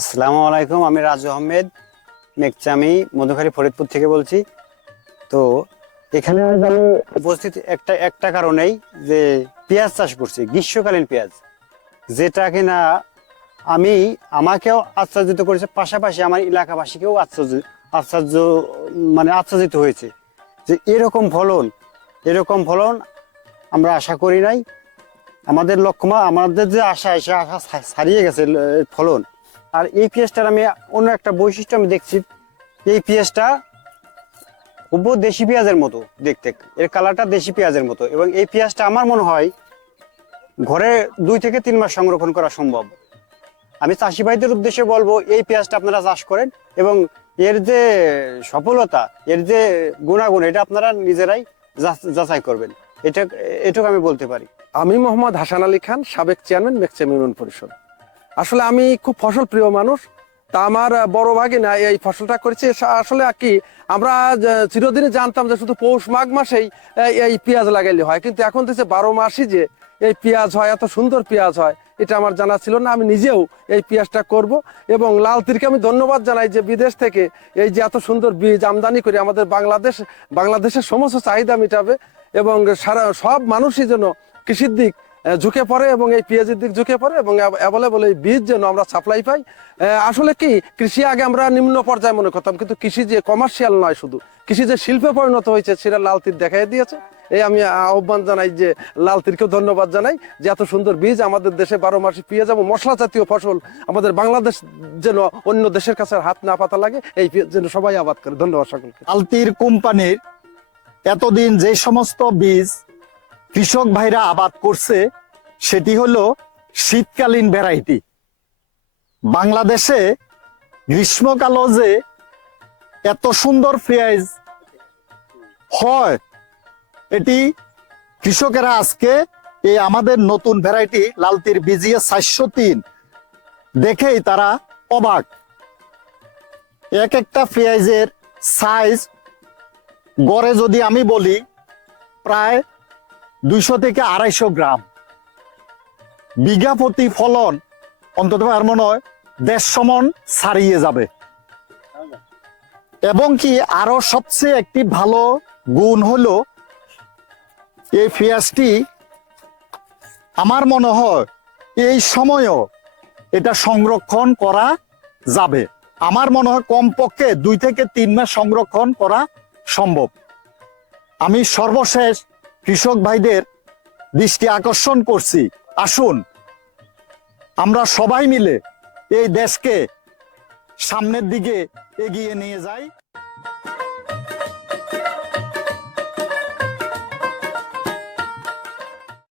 আসসালামু আলাইকুম, আমি রাজু আহমেদ মেকচামি মধুখালী ফরিদপুর থেকে বলছি। তো এখানে আজ আমি উপস্থিত একটা কারণেই যে পেঁয়াজ চাষ করছি, গ্রীষ্মকালীন পেঁয়াজ, যেটা কিনা আমাকেও আশ্চর্যিত করেছে, পাশাপাশি আমার এলাকাবাসীকেও আশ্চর্যিত হয়েছে যে এরকম ফলন আমরা আশা করি নাই। আমাদের যে আশা, সে আশা ছাড়িয়ে গেছে ফলন। আর এই পেঁয়াজটার আমি অন্য একটা বৈশিষ্ট্য আমি দেখছি, এই পেঁয়াজটা খুব দেশি পেঁয়াজের মতো দেখতে, এর কালারটা দেশি পেঁয়াজের মতো, এবং এই পেঁয়াজটা আমার মনে হয় ঘরে 2 থেকে 3 মাস সংরক্ষণ করা সম্ভব। আমি চাষি ভাইদের উদ্দেশ্যে বলবো, এই পেঁয়াজটা আপনারা চাষ করেন এবং এর যে সফলতা, এর যে গুণাগুণ, এটা আপনারা নিজেরাই যাচাই করবেন। এটুকু আমি বলতে পারি। আমি মোহাম্মদ হাসান আলী খান, সাবেক চেয়ারম্যান মেকচামি ইউনিয়ন পরিষদ। আসলে আমি খুব ফসল প্রিয় মানুষ। তা আমার বড় ভাগিনা এই ফসলটা করেছে। আসলে কি আমরা চিরদিনে জানতাম যে শুধু পৌষ মাঘ মাসেই এই পেঁয়াজ লাগাইলে হয়, কিন্তু এখন দেখছি 12 মাসই যে এই পেঁয়াজ হয়, এত সুন্দর পেঁয়াজ হয়, এটা আমার জানা ছিল না। আমি নিজেও এই পেঁয়াজটা করব এবং লাল তীরকে আমি ধন্যবাদ জানাই যে বিদেশ থেকে এই যে এত সুন্দর বীজ আমদানি করে আমাদের বাংলাদেশের সমস্ত চাহিদা মেটাবে এবং সব মানুষই যেন কৃষির দিক ঝুঁকে পড়ে এবং এই পেঁয়াজের দিক ঝুঁকে পড়ে এবং অ্যাভেলেবল এই বীজ যেন আমরা সাপ্লাই পাই। আসলে কি কৃষি আগে আমরা নিম্ন পর্যায়ে মনে করতাম, কিন্তু কৃষি যে কমার্শিয়াল নয়, শুধু কৃষি যে শিল্পে পরিণত হয়েছে, সেটা লাল তীর দেখাই দিয়েছে। এই আমি আহ্বান জানাই যে লাল তীরকেও ধন্যবাদ জানাই যে এত সুন্দর বীজ আমাদের দেশে 12 মাসি পেঁয়াজ এবং মশলা জাতীয় ফসল আমাদের বাংলাদেশ যেন অন্য দেশের কাছে হাত না পাতা লাগে, এই যেন সবাই আবাদ করে। ধন্যবাদ সকলকে। লাল তীর কোম্পানির এতদিন যে সমস্ত বীজ কৃষক ভাইরা আবাদ করছে, সেটি হলো শীতকালীন ভ্যারাইটি। বাংলাদেশে গ্রীষ্মকালে যে এত সুন্দর পেঁয়াজ হয়, এটি কৃষকেরা আজকে এই আমাদের নতুন ভ্যারাইটি লাল তীর BGS 403 দেখেই তারা অবাক। এক একটা পেঁয়াজের সাইজ গড়ে যদি আমি বলি, প্রায় 200 থেকে 250 গ্রাম। বিঘা প্রতি ফলন অন্তত আর মনে হয় 150 মণ ছাড়িয়ে যাবে। এবং কি আরো সবচেয়ে একটি ভালো গুণ হলো, এই পেঁয়াজটি আমার মনে হয় এই সময়ও এটা সংরক্ষণ করা যাবে। আমার মনে হয় কমপক্ষে 2 থেকে 3 মাস সংরক্ষণ করা সম্ভব। আমি সর্বশেষ কৃষক ভাইদের দৃষ্টি আকর্ষণ করছি, আসুন আমরা সবাই মিলে এই দেশকে সামনের দিকে এগিয়ে নিয়ে যাই।